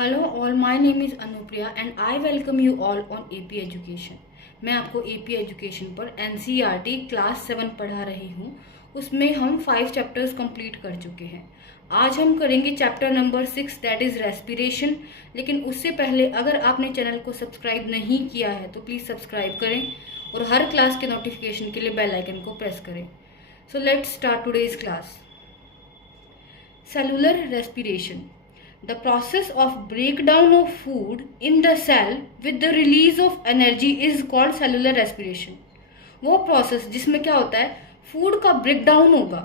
Hello all, my name is Anupriya and I welcome you all on AP education. मैं आपको AP education पर NCERT class 7 पढ़ा रही हूँ। उसमें हम 5 चैप्टर्स कंप्लीट कर चुके हैं। आज हम करेंगे chapter number 6 that is respiration. लेकिन उससे पहले अगर आपने चैनल को सब्सक्राइब नहीं किया है तो प्लीज़ सब्सक्राइब करें और हर क्लास के नोटिफिकेशन के लिए बेल आइकन को प्रेस करें। So let's start today's class. Cellular respiration, the process of breakdown of food in the cell with the release of energy is called cellular respiration। वो process जिसमें क्या होता है, फूड का ब्रेकडाउन होगा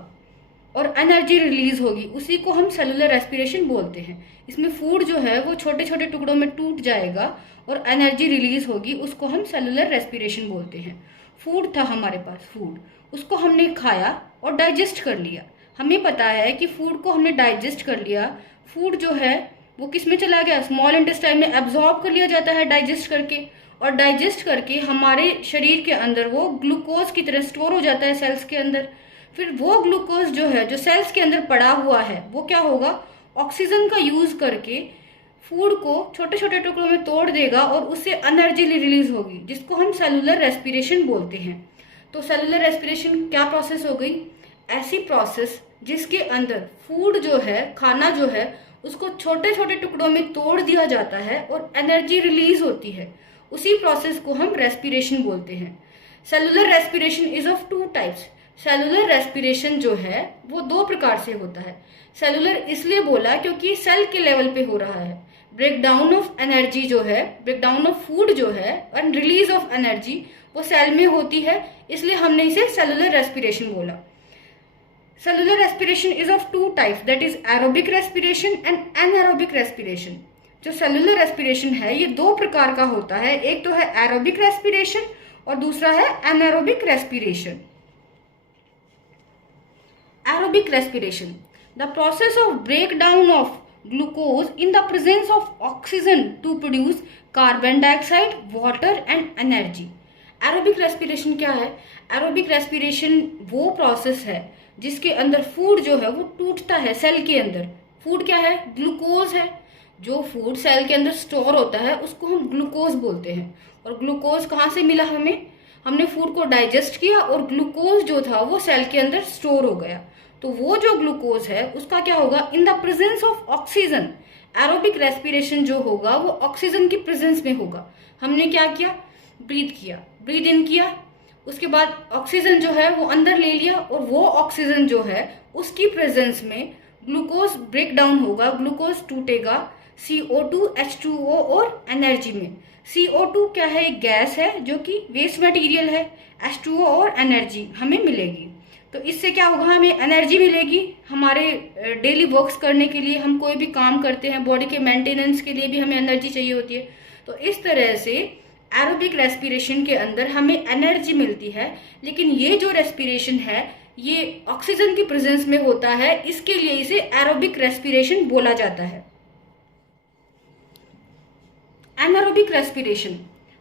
और एनर्जी रिलीज होगी, उसी को हम सेलुलर रेस्पिरेशन बोलते हैं। इसमें फूड जो है वो छोटे छोटे टुकड़ों में टूट जाएगा और एनर्जी रिलीज होगी, उसको हम सेलुलर रेस्पिरेशन बोलते हैं। फूड था हमारे पास, फूड उसको हमने खाया और डाइजेस्ट कर लिया। हमें पता है कि फूड को हमने डाइजेस्ट कर लिया। फूड जो है वो किस में चला गया, स्मॉल इंटेस्टाइन में एब्जॉर्ब कर लिया जाता है डाइजेस्ट करके, और डाइजेस्ट करके हमारे शरीर के अंदर वो ग्लूकोज की तरह स्टोर हो जाता है सेल्स के अंदर। फिर वो ग्लूकोज जो है जो सेल्स के अंदर पड़ा हुआ है वो क्या होगा, ऑक्सीजन का यूज करके फूड को छोटे छोटे टुकड़ों में तोड़ देगा और उससे एनर्जी रिलीज होगी, जिसको हम सेलुलर रेस्पिरेशन बोलते हैं। तो सेलुलर रेस्पिरेशन क्या प्रोसेस हो गई, ऐसी प्रोसेस जिसके अंदर फूड जो है, खाना जो है, उसको छोटे छोटे टुकड़ों में तोड़ दिया जाता है और एनर्जी रिलीज होती है, उसी प्रोसेस को हम रेस्पिरेशन बोलते हैं। Cellular respiration is of 2 types. Cellular respiration जो है वो 2 प्रकार से होता है। सेलुलर इसलिए बोला क्योंकि सेल के लेवल पे हो रहा है। ब्रेकडाउन ऑफ एनर्जी जो है, ब्रेकडाउन ऑफ फूड जो है एंड रिलीज ऑफ एनर्जी वो सेल में होती है, इसलिए हमने इसे सेलुलर रेस्पिरेशन बोला। Cellular respiration is of 2 types, that is aerobic respiration and anaerobic respiration। जो सेलुलर रेस्पिरेशन है ये 2 प्रकार का होता है, एक तो है एरोबिक रेस्पिरेशन और दूसरा है anaerobic respiration. Aerobic respiration, the process of break down of glucose in the presence of oxygen to produce carbon dioxide, water and energy. Aerobic respiration क्या है, एरोबिक रेस्पिरेशन वो प्रोसेस है जिसके अंदर फूड जो है वो टूटता है सेल के अंदर। फूड क्या है, ग्लूकोज है। जो फूड सेल के अंदर स्टोर होता है उसको हम ग्लूकोज बोलते हैं। और ग्लूकोज कहाँ से मिला हमें, हमने फूड को डाइजेस्ट किया और ग्लूकोज जो था वो सेल के अंदर स्टोर हो गया। तो वो जो ग्लूकोज है उसका क्या होगा, in the presence of oxygen. Aerobic respiration जो होगा वो ऑक्सीजन की प्रेजेंस में होगा। हमने क्या किया, ब्रीथ किया, ब्रीथ इन किया, उसके बाद ऑक्सीजन जो है वो अंदर ले लिया और वो ऑक्सीजन जो है उसकी प्रेजेंस में ग्लूकोज ब्रेक डाउन होगा, ग्लूकोज टूटेगा CO2, H2O और एनर्जी में। CO2 क्या है, एक गैस है जो कि वेस्ट मटेरियल है। H2O और एनर्जी हमें मिलेगी। तो इससे क्या होगा, हमें एनर्जी मिलेगी हमारे डेली वर्क्स करने के लिए। हम कोई भी काम करते हैं, बॉडी के मेंटेनेंस के लिए भी हमें एनर्जी चाहिए होती है। तो इस तरह से एरोबिक रेस्पिरेशन के अंदर हमें एनर्जी मिलती है। लेकिन ये जो रेस्पिरेशन है ये ऑक्सीजन की प्रेजेंस में होता है, इसके लिए इसे एरोबिक रेस्पिरेशन बोला जाता है। Anaerobic respiration,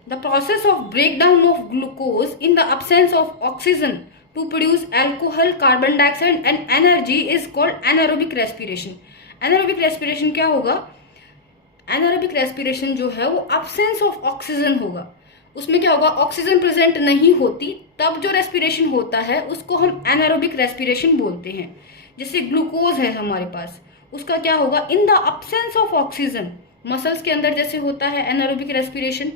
the process of breakdown of glucose in the absence of oxygen to produce alcohol, carbon dioxide and energy is called anaerobic respiration. Anaerobic respiration क्या होगा, एनारोबिक रेस्पिरेशन जो है वो अब्सेंस ऑफ ऑक्सीजन होगा। उसमें क्या होगा, oxygen present नहीं होती तब जो रेस्पिरेशन होता है उसको हम एनारोबिक रेस्पिरेशन बोलते हैं। जैसे ग्लूकोज है हमारे पास, उसका क्या होगा, in the absence of oxygen. Muscles के अंदर जैसे होता है एनारोबिक रेस्पिरेशन,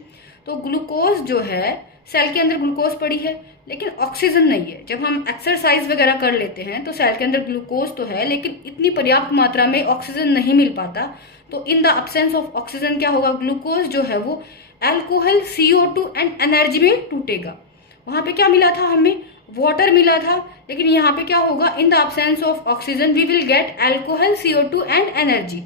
तो ग्लूकोज जो है सेल के अंदर ग्लूकोज पड़ी है लेकिन ऑक्सीजन नहीं है। जब हम एक्सरसाइज वगैरह कर लेते हैं तो सेल के अंदर ग्लूकोज तो है लेकिन इतनी पर्याप्त मात्रा में ऑक्सीजन नहीं मिल पाता। तो इन द अब्सेंस ऑफ ऑक्सीजन क्या होगा, ग्लूकोज जो है वो अल्कोहल, CO2 एंड एनर्जी में टूटेगा। वहां पे क्या मिला था, हमें वाटर मिला था, लेकिन यहाँ पे क्या होगा, in the absence of oxygen we will get alcohol, CO2 and energy.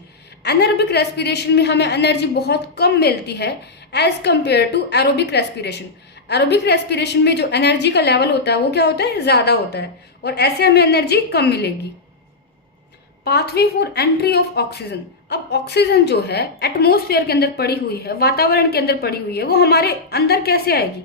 Anaerobic respiration में हमें एनर्जी बहुत कम मिलती है as compared to aerobic respiration. Aerobic respiration में जो एनर्जी का लेवल होता है वो क्या होता है, ज्यादा होता है, और ऐसे हमें एनर्जी कम मिलेगी। Pathway for entry of oxygen, अब ऑक्सीजन जो है एटमोस्फेयर के अंदर पड़ी हुई है, वातावरण के अंदर पड़ी हुई है, वो हमारे अंदर कैसे आएगी,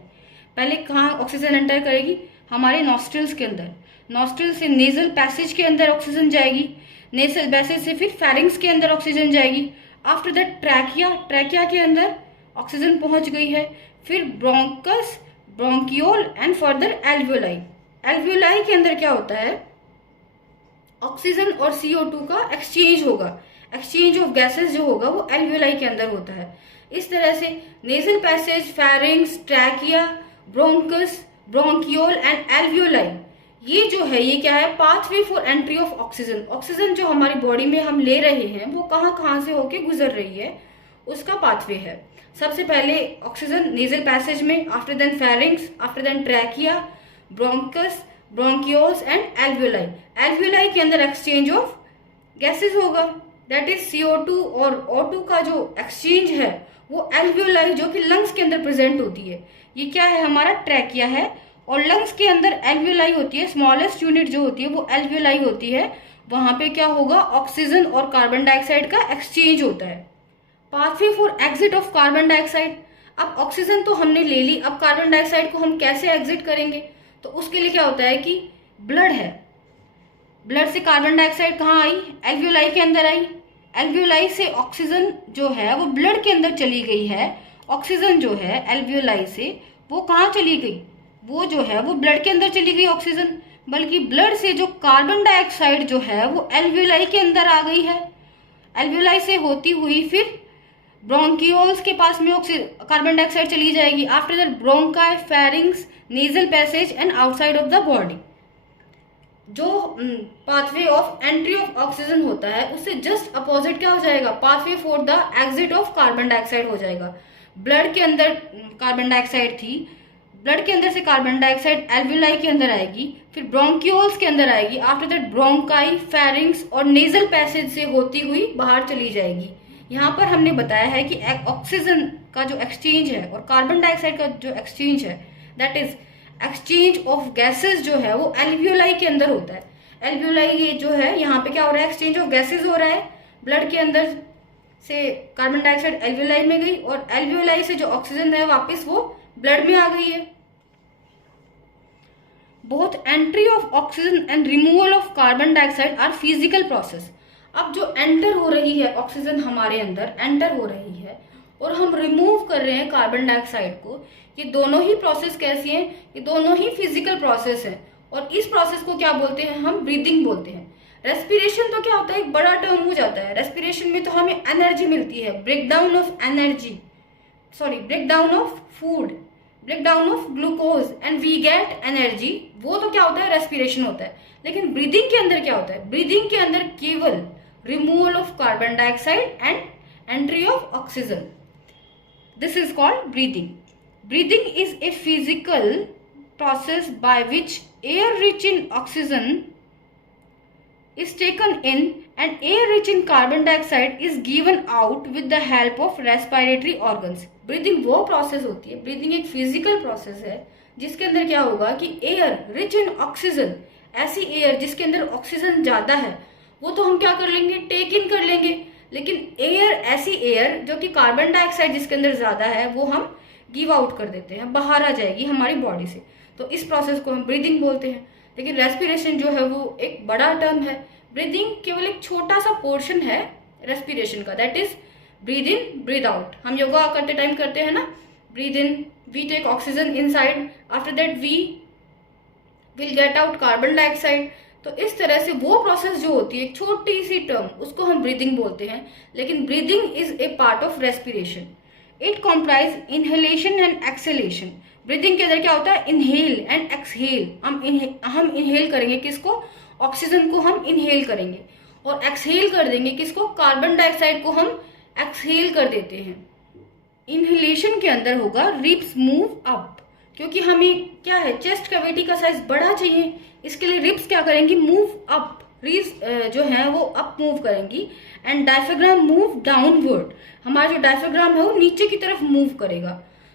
पहले कहाँ ऑक्सीजन एंटर करेगी, हमारे नॉस्ट्रिल्स के अंदर। नॉस्ट्रिल से नेजल पैसेज के अंदर ऑक्सीजन जाएगी, नेजल पैसेज से फिर फेरिंग्स के अंदर ऑक्सीजन जाएगी। आफ्टर दैट ट्रैकिया, ट्रैकिया के अंदर ऑक्सीजन पहुंच गई है। फिर bronchus, bronchiole and further alveoli. Alveoli के अंदर क्या होता है, ऑक्सीजन और CO2 का एक्सचेंज होगा, एक्सचेंज ऑफ गैसेस जो होगा वो एल्वियोलाई के अंदर होता है। इस तरह से nasal passage, pharynx, trachea, bronchus, bronchiole and alveoli, ये जो है ये क्या है, pathway for entry of oxygen. Oxygen जो हमारी बॉडी में हम ले रहे हैं वो कहाँ कहाँ से होके गुजर रही है, उसका पाथवे है। सबसे पहले ऑक्सीजन नेजल पैसेज में, after then pharynx, after then trachea, bronchus, bronchioles and alveoli. Alveoli के अंदर एक्सचेंज ऑफ गैसेस होगा, दैट इज CO2 और O2 का जो एक्सचेंज है वो एल्वियोलाई जो कि लंग्स के अंदर प्रेजेंट होती है। ये क्या है, हमारा ट्रैकिया है, और लंग्स के अंदर एल्वियोलाई होती है, स्मॉलेस्ट यूनिट जो होती है वो एल्वियोलाई होती है। वहां पे क्या होगा, ऑक्सीजन और कार्बन डाइऑक्साइड का एक्सचेंज होता है। Pathway for exit of carbon dioxide, अब ऑक्सीजन तो हमने ले ली, अब कार्बन डाइऑक्साइड को हम कैसे एग्जिट करेंगे, तो उसके लिए क्या होता है कि ब्लड है, ब्लड से कार्बन डाइऑक्साइड कहाँ आई, एल्वियोलाई के अंदर आई। एल्वियोलाई से ऑक्सीजन जो है वो ब्लड के अंदर चली गई है। ऑक्सीजन जो है एल्वियोलाई से वो कहाँ चली गई, वो जो है वो ब्लड के अंदर चली गई ऑक्सीजन, बल्कि ब्लड से जो कार्बन डाइऑक्साइड जो है वो एल्वियोलाई के अंदर आ गई है। एल्वियोलाई से होती हुई फिर ब्रोंकियोल्स के पास में कार्बन डाइऑक्साइड चली जाएगी। After that bronchi, pharynx, nasal passage and outside of the body. जो pathway of entry of oxygen होता है उससे जस्ट अपोजिट क्या हो जाएगा, pathway for the exit of carbon dioxide हो जाएगा। ब्लड के अंदर कार्बन डाइऑक्साइड थी, ब्लड के अंदर से कार्बन डाइऑक्साइड एल्वियोलाई के अंदर आएगी, फिर ब्रोंकियोल्स के अंदर आएगी। आफ्टर दैट ब्रोंकाई, फेरिंग्स और नेजल पैसेज से होती हुई बाहर चली जाएगी। यहाँ पर हमने बताया है कि ऑक्सीजन का जो एक्सचेंज है और कार्बन डाइऑक्साइड का जो एक्सचेंज है, that is exchange of gases जो है वो एल्वियोलाई के अंदर होता है। एल्वियोलाई ये जो है यहाँ पे क्या हो रहा है, एक्सचेंज ऑफ गैसेस हो रहा है। ब्लड के अंदर से कार्बन डाइऑक्साइड एल्वियोलाई में गई और एल्वियोलाई से जो ऑक्सीजन है वापस वो ब्लड में आ गई है। Both entry of oxygen and removal of carbon dioxide are physical process. अब जो एंटर हो रही है ऑक्सीजन हमारे अंदर एंटर हो रही है और हम रिमूव कर रहे हैं कार्बन डाइऑक्साइड को, ये दोनों ही प्रोसेस कैसी हैं, ये दोनों ही फिजिकल प्रोसेस हैं। और इस प्रोसेस को क्या बोलते हैं, हम ब्रीदिंग बोलते हैं। रेस्पिरेशन तो क्या होता है, एक बड़ा टर्म हो जाता है। रेस्पिरेशन में तो हमें एनर्जी मिलती है, breakdown of energy, breakdown of food, breakdown of glucose and we get energy, वो तो क्या होता है, रेस्पिरेशन होता है। लेकिन ब्रीदिंग के अंदर क्या होता है, ब्रीदिंग के अंदर केवल removal of carbon dioxide and entry of oxygen, this is called breathing. Breathing is a physical process by which air rich in oxygen is taken in and air rich in carbon dioxide is given out with the help of respiratory organs. Breathing वो process होती है, breathing एक physical process है जिसके अंदर क्या होगा कि air rich in oxygen, ऐसी air जिसके अंदर ऑक्सीजन ज़्यादा है वो तो हम क्या कर लेंगे, टेक इन कर लेंगे। लेकिन एयर, ऐसी एयर जो कि कार्बन डाइऑक्साइड जिसके अंदर ज़्यादा है वो हम गिव आउट कर देते हैं, बाहर आ जाएगी हमारी बॉडी से, तो इस प्रोसेस को हम ब्रीदिंग बोलते हैं। लेकिन रेस्पिरेशन जो है वो एक बड़ा टर्म है, ब्रीदिंग केवल एक छोटा सा पोर्शन है रेस्पिरेशन का, that is breathe in breathe out. हम योगा करते टाइम करते हैं ना, breathe in, we take oxygen inside, after that we will get out carbon dioxide. तो इस तरह से वो प्रोसेस जो होती है, एक छोटी सी टर्म, उसको हम ब्रीदिंग बोलते हैं। लेकिन breathing is a part of respiration. It comprise inhalation and exhalation. Breathing के अंदर क्या होता है, इनहेल एंड एक्सहेल। हम इनहेल करेंगे किसको, ऑक्सीजन को हम इनहेल करेंगे, और एक्सहेल कर देंगे किसको, कार्बन डाइऑक्साइड को हम एक्सहेल कर देते हैं। इनहेलेशन के अंदर होगा रिब्स मूव अप, क्योंकि हमें क्या है, चेस्ट कैविटी का साइज बड़ा चाहिए, इसके लिए रिब्स क्या करेंगी, मूव अप, रिब्स जो है वो अप मूव करेंगी। एंड डायफ्राम मूव डाउनवर्ड, हमारा जो डायफ्राम है वो नीचे की तरफ मूव करेगा।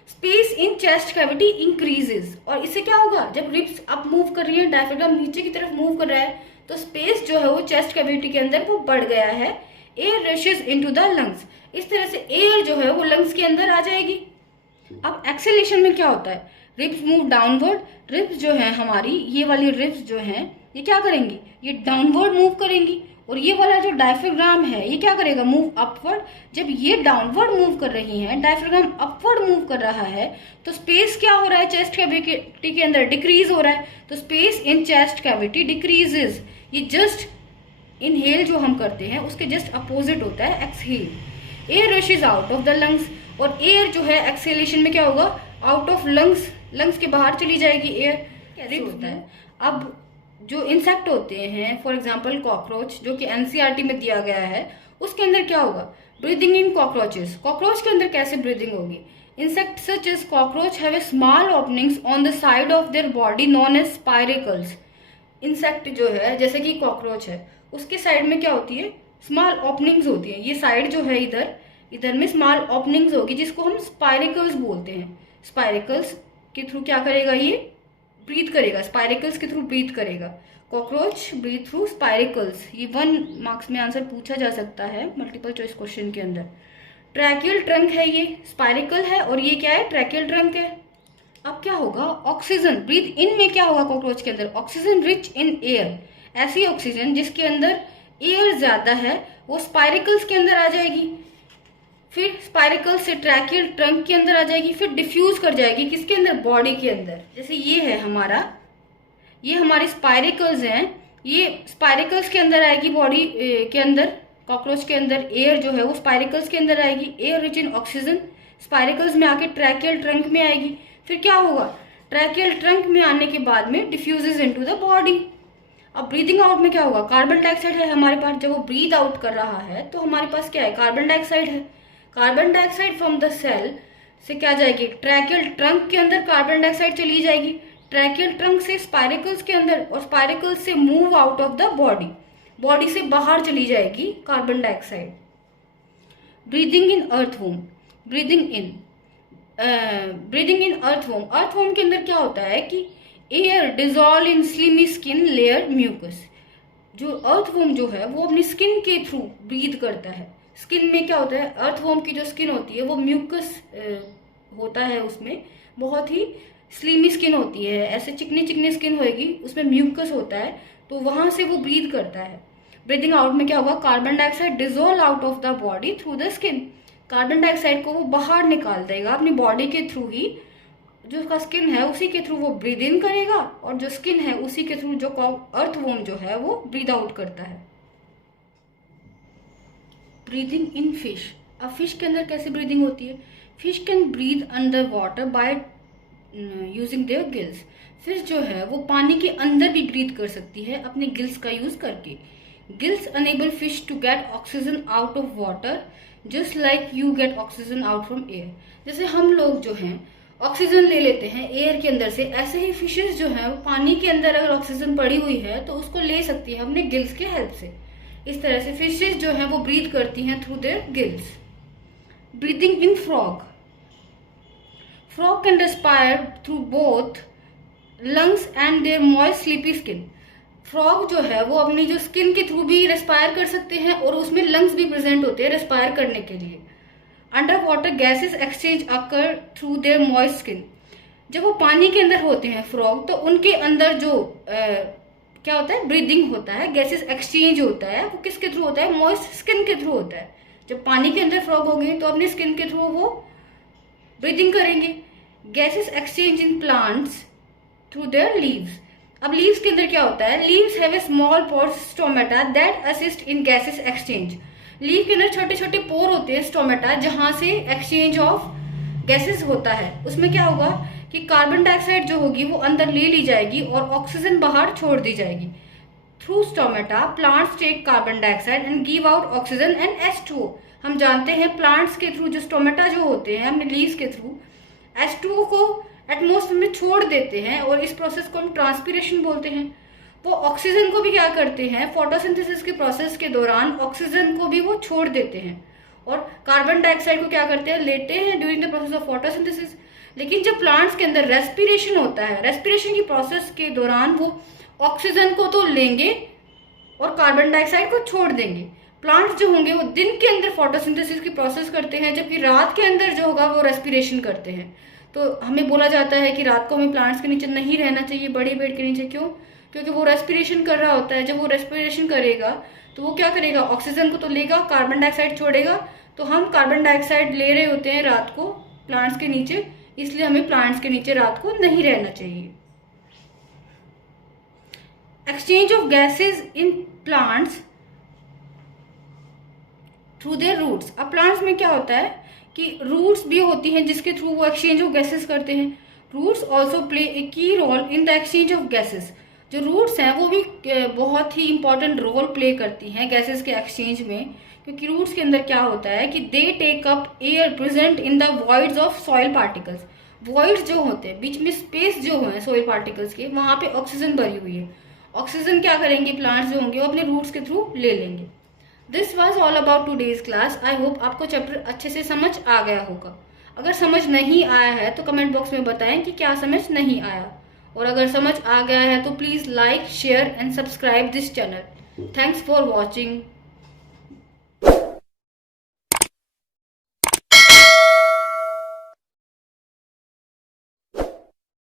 Space in chest cavity increases, और इससे क्या होगा, जब रिब्स अप मूव कर रही है, डायफ्राम नीचे की तरफ मूव कर रहा है, तो स्पेस जो है वो चेस्ट कैविटी के अंदर वो बढ़ गया है। Air rashes into the lungs, इस तरह से एयर जो है वो लंग्स के अंदर आ जाएगी। अब एक्सेलेशन में क्या होता है, रिब्स मूव डाउनवर्ड, रिब्स जो है हमारी, ये वाली रिब्स जो हैं ये क्या करेंगी, ये डाउनवर्ड मूव करेंगी, और ये वाला जो डायफ्राम है ये क्या करेगा, मूव अपवर्ड। जब ये डाउनवर्ड मूव कर रही है, डायफ्राम अपवर्ड मूव कर रहा है, तो स्पेस क्या हो रहा है चेस्ट कैविटी के अंदर, डिक्रीज हो रहा है। तो space in chest cavity decreases. ये जस्ट इनहेल जो हम करते हैं उसके जस्ट अपोजिट होता है exhale. Air rushes out of the lungs, और एयर जो है एक्सहेलेशन में क्या होगा, आउट ऑफ लंग्स, लंग्स के बाहर चली जाएगी एयर। कैसे होता है, अब जो इंसेक्ट होते हैं, फॉर एग्जांपल कॉकरोच, जो कि एनसीईआरटी में दिया गया है, उसके अंदर क्या होगा, ब्रीदिंग इन कॉकरोचेस। कॉकरोच के अंदर कैसे ब्रीदिंग होगी, insect such as cockroach have a small openings on the side of their body known as spiracles. Insect जो है जैसे कि कॉकरोच है, उसके साइड में क्या होती है, स्मॉल ओपनिंग्स होती है। ये साइड जो है इधर में स्मॉल ओपनिंग्स होगी, जिसको हम स्पाइरेकल्स बोलते हैं। स्पाइरेकल्स के थ्रू क्या करेगा, ये ब्रीथ करेगा, स्पाइरेकल्स के थ्रू ब्रीथ करेगा। Cockroach breathe through spiracles. ये 1 मार्क्स में आंसर पूछा जा सकता है मल्टीपल चॉइस क्वेश्चन के अंदर। ट्रैकियल ट्रंक है, ये स्पाइरेकल है, और ये क्या है, ट्रैकियल ट्रंक है। अब क्या होगा, ऑक्सीजन ब्रीथ इन में क्या होगा कॉकरोच के अंदर, ऑक्सीजन रिच इन एयर। ऐसी ऑक्सीजन जिसके अंदर एयर ज्यादा है वो स्पाइरेकल्स के अंदर आ जाएगी, फिर स्पाइरेकल से ट्रैकियल ट्रंक के अंदर आ जाएगी, फिर डिफ्यूज कर जाएगी किसके अंदर, बॉडी के अंदर। जैसे ये है हमारा, ये हमारे स्पाइरेकल्स हैं, ये स्पाइरेकल्स के अंदर आएगी बॉडी के अंदर। कॉकरोच के अंदर एयर जो है वो स्पाइरेकल्स के अंदर आएगी, air rich in oxygen spiracles में आके ट्रैकियल ट्रंक में आएगी। फिर क्या होगा, ट्रैकियल ट्रंक में आने के बाद में डिफ्यूजेज इनटू द बॉडी। अब ब्रीदिंग आउट में क्या होगा, कार्बन डाइऑक्साइड है हमारे पास, जब वो ब्रीद आउट कर रहा है तो हमारे पास क्या है, कार्बन डाइऑक्साइड है। Carbon dioxide from the cell से क्या जाएगी, ट्रैकियल ट्रंक के अंदर कार्बन डाइऑक्साइड चली जाएगी, ट्रैकियल ट्रंक से स्पाइरेकल्स के अंदर, और स्पाइरेकल्स से move out of the body, body से बाहर चली जाएगी carbon dioxide. Breathing in earthworm, breathing in earthworm. Earthworm के अंदर क्या होता है कि air dissolve in slimy skin layer mucus. जो अर्थवॉर्म जो है वो अपनी स्किन के थ्रू ब्रीद करता है। स्किन में क्या होता है, अर्थवॉर्म की जो स्किन होती है वो म्यूकस होता है, उसमें बहुत ही स्लिमी स्किन होती है, ऐसे चिकनी चिकनी स्किन होगी, उसमें म्यूकस होता है, तो वहां से वो ब्रीद करता है। ब्रीदिंग आउट में क्या होगा, carbon dioxide dissolve out of the body through the skin. Carbon dioxide को वो बाहर निकाल देगा अपनी बॉडी के थ्रू ही, जो उसका स्किन है उसी के थ्रू वो ब्रीद इन करेगा, और जो स्किन है उसी के थ्रू जो अर्थवॉर्म जो है वो ब्रीद आउट करता है। Breathing in fish. अब फिश के अंदर कैसे ब्रीदिंग होती है, fish can breathe under water by using their gills. Fish जो है वो पानी के अंदर भी ब्रीद कर सकती है अपने गिल्स का यूज करके। Gills enable fish to get oxygen out of water just like you get oxygen out from air. जैसे हम लोग जो हैं ऑक्सीजन ले लेते हैं एयर के अंदर से, ऐसे ही फिशेस जो है पानी के अंदर अगर ऑक्सीजन पड़ी हुई है तो उसको ले सकती है अपने गिल्स के हेल्प से। इस तरह से फिशेस जो है वो ब्रीद करती हैं through their gills. Breathing in frog. Frog can respire through both lungs and their moist sleepy skin. Frog जो है वो अपनी जो स्किन के थ्रू भी रेस्पायर कर सकते हैं और उसमें लंग्स भी प्रेजेंट होते हैं रेस्पायर करने के लिए। Under water gases exchange occur through their moist skin. जब वो पानी के अंदर होते हैं फ्रॉग, तो उनके अंदर जो क्या होता है, ब्रीदिंग होता है, गैसेस एक्सचेंज होता है, वो किसके थ्रू होता है, मॉइस्ट स्किन के थ्रू होता है। जब पानी के अंदर फ्रॉग होंगे तो अपनी स्किन के थ्रू वो ब्रीदिंग करेंगे। Gases exchange in plants through there leaves. अब लीव्स के अंदर क्या होता है, leaves have a small pores stomata that assist in gases exchange. Leave के अंदर छोटे छोटे पोर होते हैं स्टोमेटा, जहां से एक्सचेंज ऑफ गैसेस होता है। उसमें क्या होगा कि कार्बन डाइऑक्साइड जो होगी वो अंदर ले ली जाएगी और ऑक्सीजन बाहर छोड़ दी जाएगी। Through stomata plants take carbon dioxide and give out oxygen and H2O। हम जानते हैं प्लांट्स के थ्रू जो स्टोमेटा जो होते हैं अपने लीव्स के थ्रू H2O को एटमॉस्फेयर में छोड़ देते हैं, और इस प्रोसेस को हम ट्रांसपीरेशन बोलते हैं। वो ऑक्सीजन को भी क्या करते हैं, फोटोसिंथेसिस के प्रोसेस के दौरान ऑक्सीजन को भी वो छोड़ देते हैं, और कार्बन डाइऑक्साइड को क्या करते हैं, लेते हैं during the process of photosynthesis. लेकिन जब प्लांट्स के अंदर रेस्पिरेशन होता है, रेस्पिरेशन की प्रोसेस के दौरान वो ऑक्सीजन को तो लेंगे और कार्बन डाइऑक्साइड को छोड़ देंगे। प्लांट्स जो होंगे वो दिन के अंदर फोटोसिंथेसिस की प्रोसेस करते हैं, जबकि रात के अंदर जो होगा वो रेस्पिरेशन करते हैं। तो हमें बोला जाता है कि रात को हमें प्लांट्स के नीचे नहीं रहना चाहिए, बड़े पेड़ के नीचे। क्यों? क्योंकि वो रेस्पिरेशन कर रहा होता है। जब वो रेस्पिरेशन करेगा तो वो क्या करेगा, ऑक्सीजन को तो लेगा, कार्बन डाइऑक्साइड छोड़ेगा। तो हम कार्बन डाइऑक्साइड ले रहे होते हैं रात को प्लांट्स के नीचे, इसलिए हमें प्लांट्स के नीचे रात को नहीं रहना चाहिए। Exchange of gases in plants through their roots. अब प्लांट्स में क्या होता है कि रूट्स भी होती हैं जिसके थ्रू वो एक्सचेंज ऑफ गैसेस करते हैं। Roots also play a key role in the exchange of gases. जो रूट्स हैं वो भी बहुत ही इंपॉर्टेंट रोल प्ले करती हैं गैसेस के एक्सचेंज में, क्योंकि रूट्स के अंदर क्या होता है कि they take up air present in the voids of soil particles. Voids जो होते हैं, बीच में स्पेस जो है सॉइल पार्टिकल्स के, वहां पे ऑक्सीजन भरी हुई है। ऑक्सीजन क्या करेंगे प्लांट्स जो होंगे वो अपने रूट्स के थ्रू ले लेंगे। This was all about today's class. I hope आपको चैप्टर अच्छे से समझ आ गया होगा। अगर समझ नहीं आया है तो कमेंट बॉक्स में बताएं कि क्या समझ नहीं आया, और अगर समझ आ गया है तो please like, share and subscribe this channel. Thanks for watching.